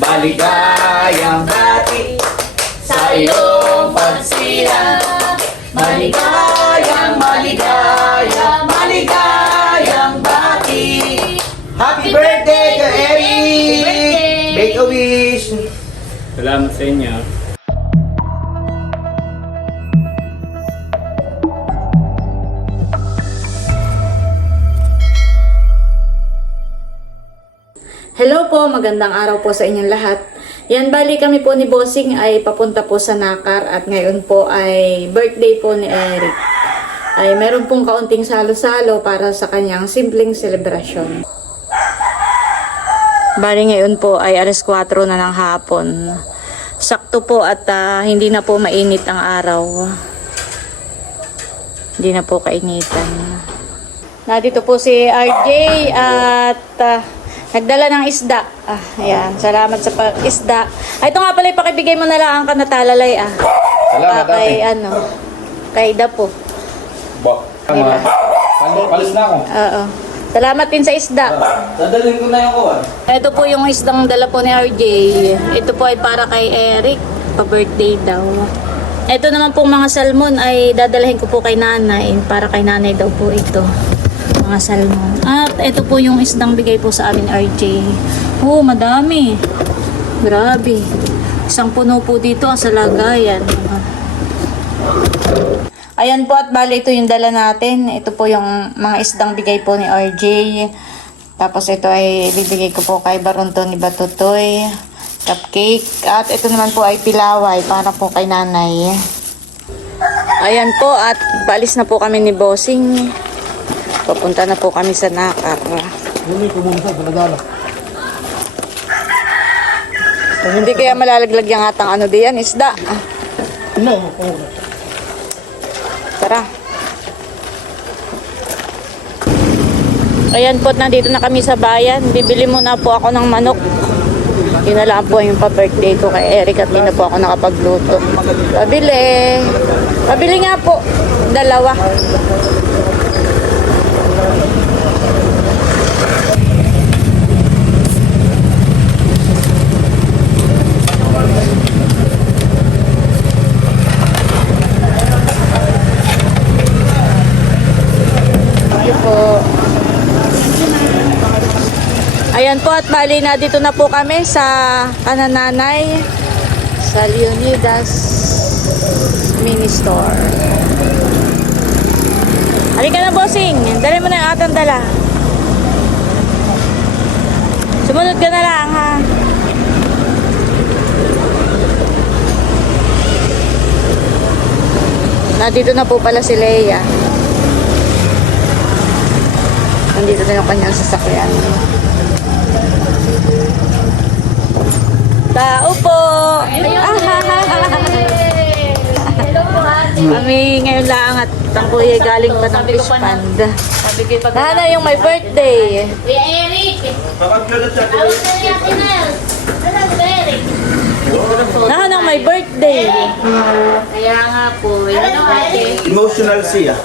Maligayang bati sa iyong pagsilang. Maligayang, maligayang, maligayang bati. Happy birthday ka, Eric! birthday! Make a wish! Salamat sa inyo. Po, magandang araw po sa inyong lahat. Yan, bali kami po ni Bossing ay papunta po sa Nakar at ngayon po ay birthday po ni Eric. Ay meron pong kaunting salo-salo para sa kanyang simpleng selebrasyon. Bali ngayon po ay alas 4 na ng hapon. Sakto po at ah, hindi na po mainit ang araw. Hindi na po kainitan. Nandito po si RJ at ah, nagdala ng isda. Ah, ayan. Salamat sa pa- isda. Ay, ito nga pala, pakibigay mo na lang ang kanatalalay ah. Salamat, Ah, kay ano, kay Dapo. Bo. Diba? Palis na ako. Oo. Salamat din sa isda. Dadalhin ko na yung kuwan. Ito po yung isdang dala po ni RJ. Ito po ay para kay Eric. Pa-birthday daw. Ito naman pong mga salmon ay dadalhin ko po kay nanay. Para kay nanay daw po ito. Mga salmon. At ito po yung isdang bigay po sa amin RJ. Oh, madami. Grabe. Isang puno po dito ah, sa lagayan. Ayan po at bali ito yung dala natin. Ito po yung mga isdang bigay po ni RJ. Tapos ito ay bibigay ko po kay Barunto ni Batutoy. Cupcake. At ito naman po ay pilaway para po kay nanay. Ayan po at balis na po kami ni Bossing. Papunta na po kami sa Nakar. Hindi kaya malalaglag yung atang ano diyan, isda. No. Tara. Ayan po, nandito na kami sa bayan. Bibili muna po ako ng manok. Yun na lang po yung pa-birthday ko kay Eric at hindi na po ako nakapagluto. Pabili. Pabili nga po. Dalawa. Ayan po at bali na dito na po kami sa kanananay sa Leonidas mini store. Halika na bossing, dali mo na yung atang dala. Sumunod ka na lang ha. Nandito na po pala si Leia. Nandito na yung kanyang sasakyan. Tao po! Kami ngayon lang at ang kuya galing pa ng fish pond. Nana yung my birthday. Kuya Eric! Tawag na niya na. Ano Eric? Nana yung my birthday. Kaya nga po, yun ang ate. Emotional siya.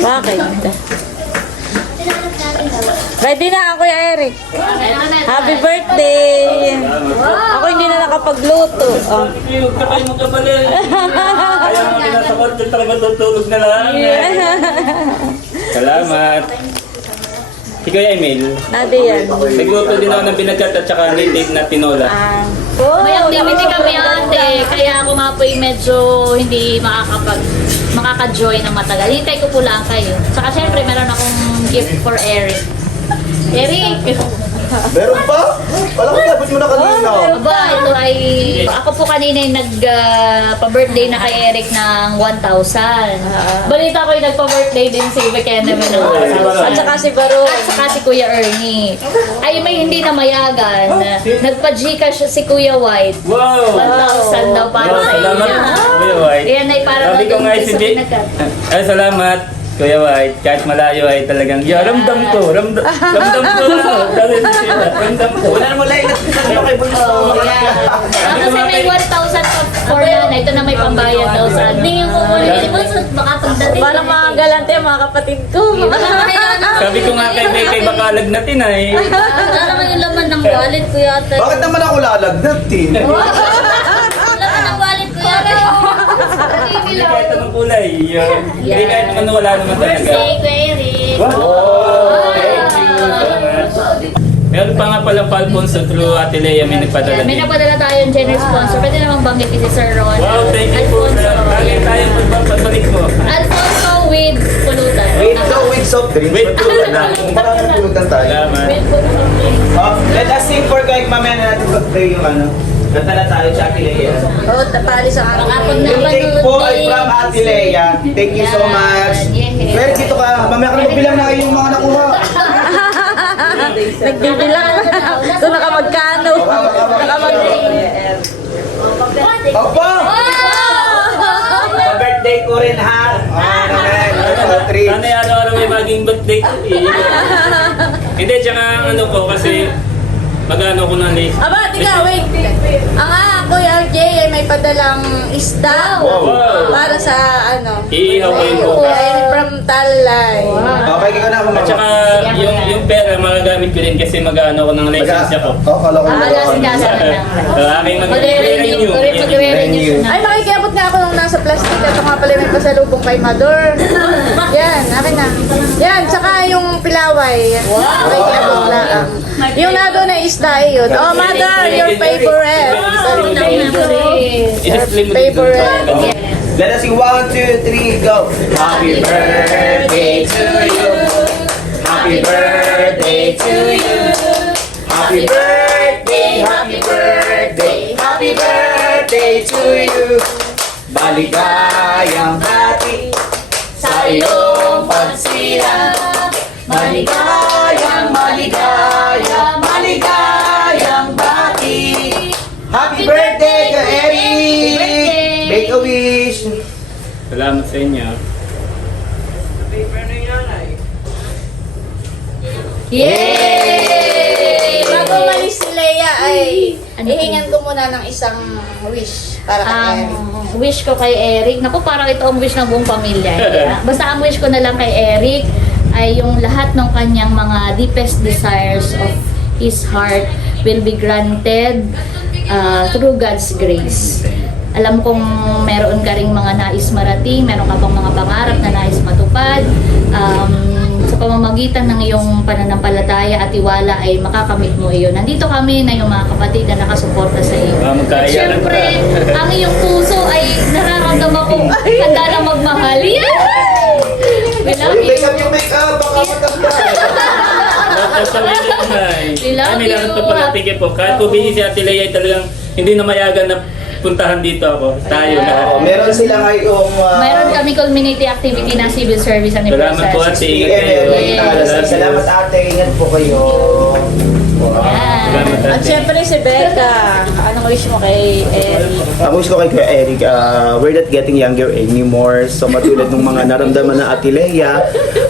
Bakit? Ready na ako, Kuya Eric. Happy birthday! Ako hindi na nakapagluto. Oh. Huwag ka kayo magkabali. Kaya mga nasa kwarto talaga tutulog na lang. Salamat. Si Kuya Emil, Nadi yan. nagluto din ako ng binagat at saka native na tinola. Ah. May activity kami ate, kaya ako nga po yung medyo hindi makakapag makaka-join ng matagal. Hintay ko po lang kayo. Saka syempre meron akong gift for Eric. Eric! Meron pa? Wala ko tapos mo na kanina. Aba, ito ay... Ako po kanina yung nag-pa-birthday na kay Eric ng 1,000. Balita ko yung nagpa-birthday din si ng 1,000. At saka si Baro. At saka si Kuya Ernie. Ay, may hindi na mayagan. Nagpa-Gcash si Kuya White. Wow! 1,000 daw para Wow, sa salamat, inyo. Kuya White. Ayan ay para Sabi ko nga si. Ay, salamat. Kuya White, kahit malayo ay talagang, yeah, ramdam ko, ramdam, ramdam ko, dahil sila, ramdam ko. Wala naman lang ilat sa kay Bulis. Oh, yeah. Ah, kasi may 1,000 pa for na. Ito na may pambayad daw sa. Hindi yung kukunin. Hindi mo baka pagdating. Parang mga galante, mga kapatid ko. Sabi ko nga kay May kay bakalag natin ay. Wala naman yung laman ng wallet ko yata. Bakit naman ako lalagnat eh? Hindi kahit anong kulay. Yun. Hindi kahit naman wala naman talaga. Birthday Eric. Wow! Thank you so much. Meron pa nga pala pa Alfonso through Ate Lea may nagpadala may din. napadala tayong generous sponsor. Pwede namang banggit si Sir Ron. Wow, thank you po. Alfonso. Bagay tayo pagbabalik mo. Alfonso with pulutan. Wait daw, with soft drinks. Wait. Matulutan na. Kung maraming tulutan tayo. Salamat. With pulutan. Oh, let us sing for kahit mamaya na natin pag-pray yung ano. Kanta na tayo sa Ate Lea. Oo, tapali sa akin. Kapag Yung cake po ay from Ate Lea. Thank you so much. Yes. Pero dito ka, mamaya ka na magbilang na kayo yung mga nakuha. Nagbibilang. Kung nakamagkano. Nakamag... Opo! Pa-birthday ko rin ha. Ah, naman. Ano, treat. Sana araw-araw may maging birthday ko eh. Hindi, tsaka ang ano ko kasi mag-ano ko na late. Aba, tika, wait. Ang ah, Kuya RJ ay may padalang isda Wow. para sa ano. Iihaw ko yung bukas. Ay, from Talay. Okay, ka na At saka yung, yung pera magagamit ko rin kasi mag-ano ko ng license ko. Oh, kala ko. Ah, lasing gasa na lang. So, aking mag-renew. Ay, na. Plastic. Ito nga pala may pasalubong kay Mador. Yan, akin na. Yan, tsaka yung pilaway. Wow! Makikiabot na. Yung nado na isda eh yun. Oh, Mother, your favorite. I-display mo dito. Favorite. Let us sing one, two, three, go. Happy birthday to you. Happy birthday to you. Happy birthday, happy birthday, happy birthday to you. Maligayang bati sa iyong pagsilang. Maligayang, maligayang, maligayang bati. Happy birthday ka, Eric! Make a wish! Salamat sa inyo. Yay! Bago umalis si Leia ay Ano ihingan ko muna ng isang wish para kay Eric. Ang wish ko kay Eric, naku parang ito ang wish ng buong pamilya. Basta ang wish ko na lang kay Eric ay yung lahat ng kanyang mga deepest desires of his heart will be granted uh, through God's grace. Alam kong meron ka ring mga nais marating, meron ka pang mga pangarap na nais matupad. Um, sa pamamagitan ng iyong pananampalataya at tiwala ay makakamit mo iyon. Nandito kami na yung mga kapatid na nakasuporta sa iyo. Ah, magkaya At syempre, ang iyong puso ay nararamdaman ko handa na magmahal. Yeah! We love you. Make up yung make up, baka matanda. We love Kami lang you. ito pala tingin po. Kahit po busy si Ate Lea ay talagang hindi na mayagan na puntahan dito ako. Tayo Oo, lahat. meron sila ngayong... uh, Mayroon kami community activity na civil service Salamat po anniversary. Ate. Ingat kayo. PML. Salamat ate, ingat po kayo. Wow. Salamat At Ate. syempre si Becca. Anong wish mo kay Eric? Ang wish ko kay Kuya Eric, uh, we're not getting younger anymore. So matulad ng mga naramdaman ng Ate Leia,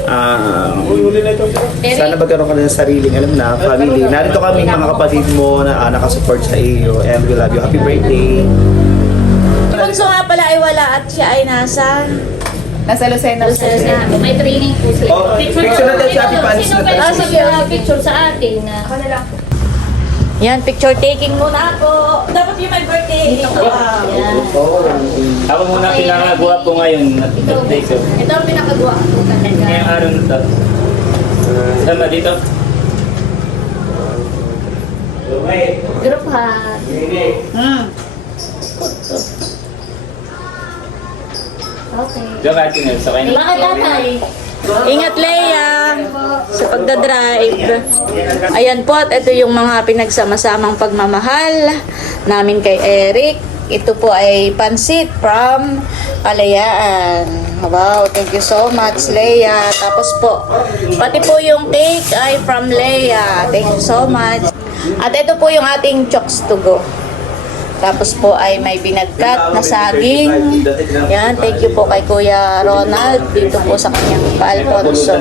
uh, sana magkaroon ka na ng sariling, alam na, family. Narito kami mga kapatid mo na uh, nakasupport sa iyo and we love you. Happy birthday! Si Bunso nga pala ay wala at siya ay nasa... Nasa Lucena. Lucena. May training po sila. Oh, picture natin si Ate Panis Sino na ba tayo. yung picture sa atin? Yan, picture taking muna ako. Dapat yung my birthday. Ito. Wow. Yan. Ako muna pinakagawa po ngayon birthday ko. Ito ang pinakagawa ko talaga. Ngayong araw na to. Sama dito. Group hug. Hmm. Okay. Diyo ka Ate Nel, sakay na. Bakit tatay? Ingat Leia sa pagdadrive. Ayan po at ito yung mga pinagsama-samang pagmamahal namin kay Eric. Ito po ay pansit from Kalayaan. Wow, thank you so much Leia. Tapos po, pati po yung cake ay from Leia. Thank you so much. At ito po yung ating chokes to go. Tapos po ay may binagkat na saging. Yan, thank you po kay Kuya Ronald dito po sa kanyang pa-Alfonso.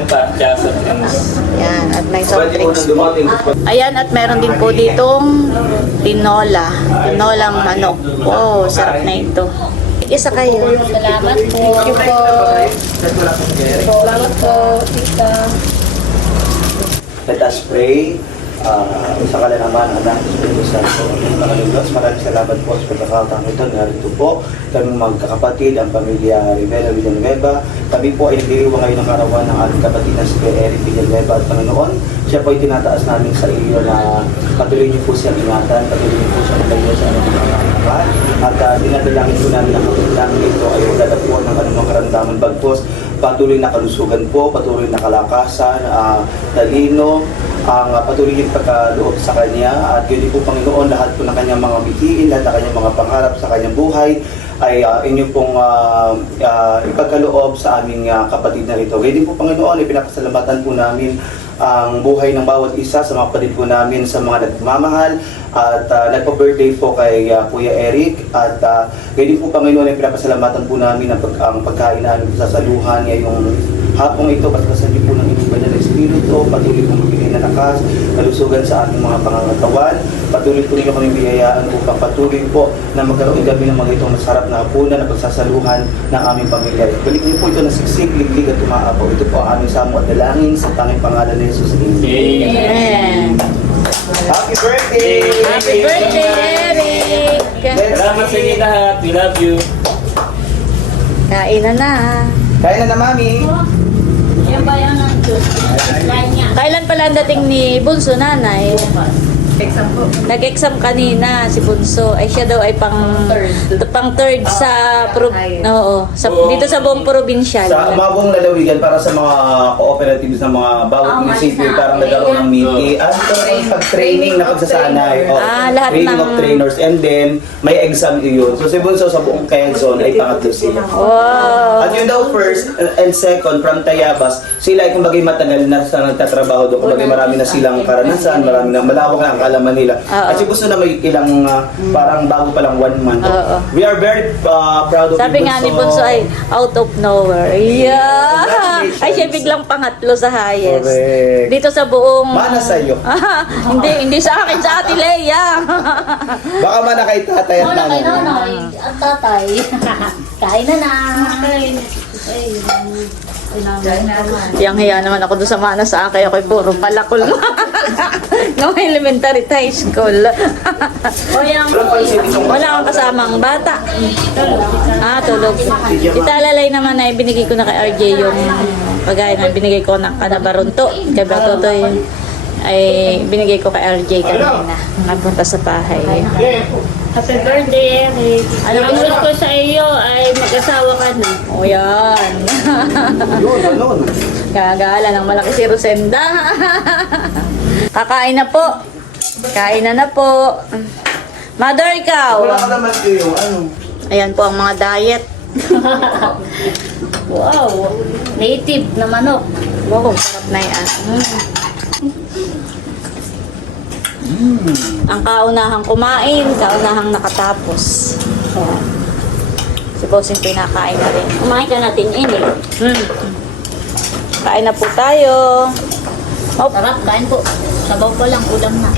Yan, at may soft drinks po. Ayan, at meron din po ditong tinola. Tinolang manok. Wow, sarap na ito. Tig-isa kayo. Salamat po. Thank you po. Salamat po, tita. Let us pray. Uh, sa kala naman, anak, Espiritu Santo, Panginoon Diyos, maraming salamat po sa pagkakataon ito. Narito po kami magkakapatid, ang pamilya Rivera Villanueva. Kami po ay nagdiriwa ngayon ng karawan ng ating kapatid na si Eric Villanueva at Panginoon. Siya po ay tinataas namin sa iyo na patuloy niyo po siyang ingatan, patuloy niyo po siyang magayo sa anong mga. At uh, dinadalangin po namin ang kapatid namin ito ay wala na po ng anumang karamdaman bagpos. Patuloy na kalusugan po, patuloy na kalakasan, uh, talino, ang uh, patuloy yung pagkaloob sa Kanya at yun po Panginoon lahat po ng Kanyang mga mithiin, lahat ng Kanyang mga pangarap sa Kanyang buhay ay uh, inyo pong uh, uh, ipagkaloob sa aming uh, kapatid na ito. Ngayon po Panginoon, ipinapasalamatan po namin ang buhay ng bawat isa sa mga kapatid po namin sa mga nagmamahal at uh, nagpa-birthday po kay uh, Kuya Eric. At uh, ngayon din po Panginoon ay pinapasalamatan po namin ang, pag, ang pagkain namin sa saluhan ngayong hapong ito. Pagkasan niyo po ng inyong na espiritu patuloy po lakas kalusugan sa ating mga pangangatawan patuloy po ninyo kami biyayaan upang patuloy po na magkaroon kami ng mga itong masarap na hapunan na pagsasaluhan ng aming pamilya balik niyo po ito na siksik, liglig at umaapaw ito po ang aming samo at dalangin sa tanging pangalan ni Jesus Amen. Amen. Happy birthday! Happy birthday, Eric! Salamat sa inyo lahat. We love you. Kain na na. Kaya na na mami! Yan ba yan. Kailan pala ang dating ni Bunso nanay? Exam po. Nag-exam kanina si Bunso. Ay siya daw ay pang Third. pang third sa pro, Oo, sa, Oo. dito sa buong probinsya. Sa mabong lalawigan para sa mga cooperatives ng mga bawat Ah, munisipyo, mas parang na- nagkaroon ng meeting. Ah, ito pag-training na pagsasanay. Oh, Ah, lahat training ng- of trainers. And then, may exam yun. So si Bunso sa buong Quezon ay pangatlo sila. Wow. At yun daw first and second from Tayabas, sila ay kumbagay matagal na sa nagtatrabaho doon. Kumbagay marami na silang karanasan, marami na malawak na ang kalaman nila. Oo. At si Bunso na may ilang ah, parang bago pa lang one month. Oo. We are very ah, proud of Sabi you, nga ni Bunso ay out of nowhere. Yeah. Congratulations. Ay siya biglang pangatlo sa highest. Correct. Dito sa buong Mana sa'yo. hindi hindi sa akin sa Ate Leia. Baka man na kay tatay at Wala kay nanay. nanay. Ang tatay. Kain na na. Ay, Yang hiya naman ako doon sa mana sa akin. Ako'y puro palakol. Nung elementary high school. O itong Wala akong kasamang bata. Ah, tulog. Italalay naman na ibinigay ko na kay RJ yung pagaya na binigay ko ng kanabarunto. Kay Batotoy ay binigay ko kay RJ kanina. Napunta sa bahay. Happy birthday, Eric. Ano Ang wish ko sa iyo ay mag-asawa ka na. O yan. Yun, ganun. Gagala ng malaki si Rosenda. Kakain na po. Kain na na po. Mother, ikaw. Wala ka naman yung ano. Ayan po ang mga diet. Wow. Native na manok. Wow, sarap na yan. Ang kaunahang kumain, kaunahang nakatapos. Ayan. Si Bossing pinakain na rin. Kumain ka natin ini. Hmm. Kain na po tayo. Oh, Sarap, kain po. Sabaw pa lang, ulam na.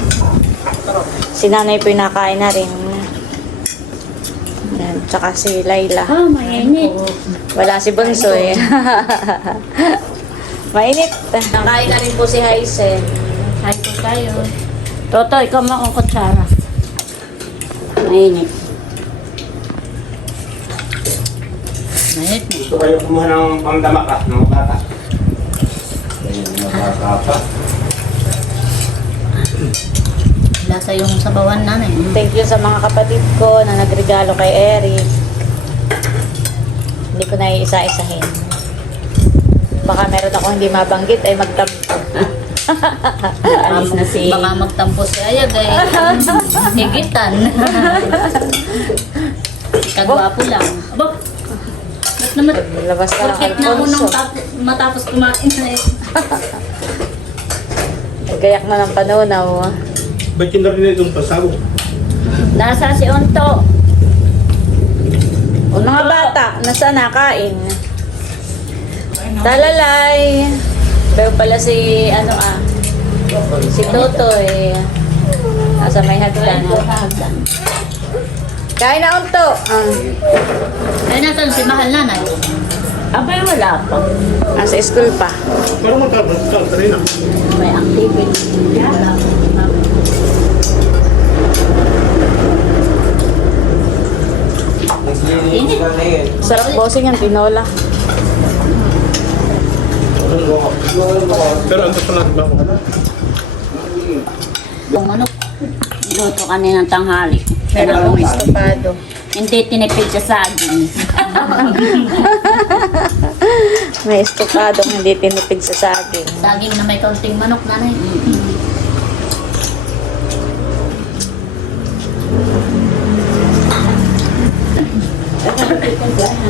si nanay pinakain na rin. Ayan, tsaka si Layla. Ah, mainit. Wala si Bunsoy. Mainit. Nakain na rin po si Haisen. Kain po tayo. Toto, ikaw mo akong kutsara. Mainit. Mainit na. Gusto kayo kumuha ng pangdama ka, ng bata. Bata pa. Lasa yung sabawan nanay. Thank you sa mga kapatid ko na nagregalo kay Eric. Hindi ko na iisa-isahin. Baka meron ako hindi mabanggit ay magtampo. Alis na si... Baka magtampo si Ayag ay higitan. Kagwapo lang. Aba, ba't naman? Labas na ng Porket na ako nang Alfonso. tap- matapos kumain na eh. Gayak na ng panunaw. Ba't yun na rin itong pasabog? Nasa si Onto. O mga bata, nasa nakain? Talalay. Pero pala si, ano ah, si Totoy. Nasa may hagdan. Kain na unto. Ah, Ay, nasan si mahal nanay? Abay, wala pa. nasa school pa. Parang magkakaroon na. May activity. Sarap bossing yung tinola. Pero ang gusto natin ba ako? Kung ano, luto kami ng tanghali. Meron akong estopado. Hindi tinipid sa saging. May estopado hindi tinipid sa saging. Saging na may kaunting manok, nanay.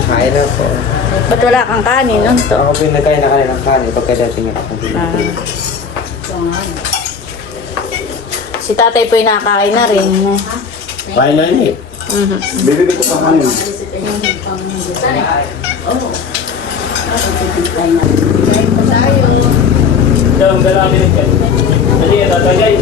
Kain na po. Ba't wala kang kanin unto? Ako po yung nagkain na kanina ng kanin pagkadating ako. Ah. Si tatay po yung nakakain na rin. Kain na yun eh. Mhm. Bibigay ko pa kanin. Ito, ang galami rin kayo. Dali, tatagay.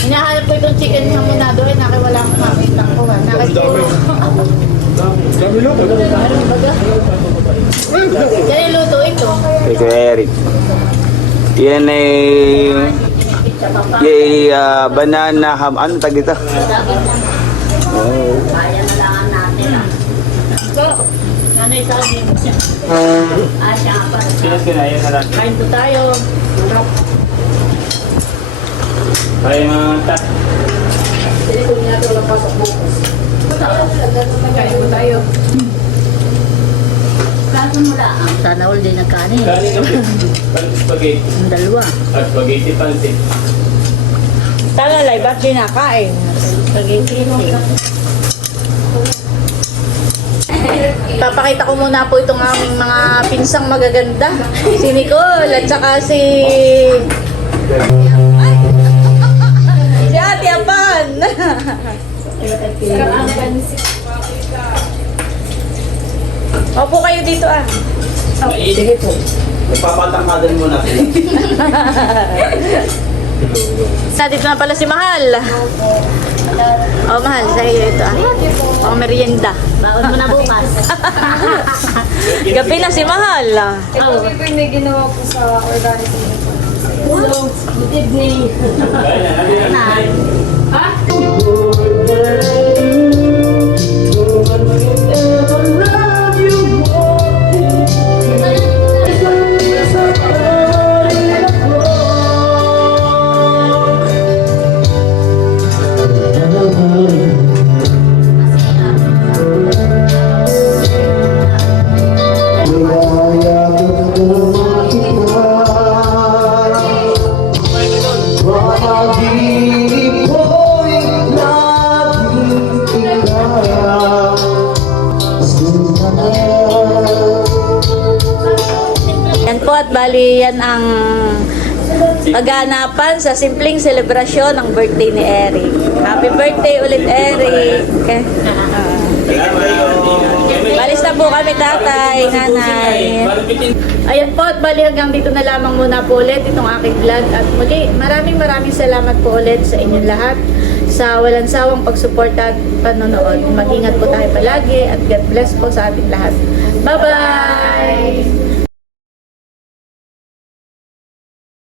Hinahanap ko itong chicken hamonado eh, naki wala akong makita ko. ah. Naki Dami lang. Yan yung luto ito. Kuya Eric. Yan ay... Yay, ah, banana ham... Ano tag dito? Oh. Nanay, saging. Sinas ka na, yan na lang. Kain po tayo. Kaya mga ta. Kain po tayo. Sana all din nagkanin. Kanin na po. Pan- Spaghetti. Ang dalawa. At spaghetti pansit. Talalay, ba't kinakain? Papakita ko muna po itong aming mga pinsang magaganda. Si Nicole at saka si... Si Opo kayo dito ah. Sige po. Nagpapatangkadan mo na sila. Nandito na pala si Mahal. Oh, Mahal, sa iyo ito ah. Oh, merienda. Baon mo na bukas. Gabi na si Mahal. ah. Oh. Kaya na, natin na. Yan po at bali yan ang paganapan sa simpleng selebrasyon ng birthday ni Eric. Happy birthday ulit, Eric. Balis na po kami tatay, nanay. Ayan po at bali hanggang dito na lamang muna po ulit itong aking vlog. At muli, maraming maraming salamat po ulit sa inyong lahat sa walang sawang pagsuporta at panonood. Mag-ingat po tayo palagi at God bless po sa ating lahat. Bye-bye!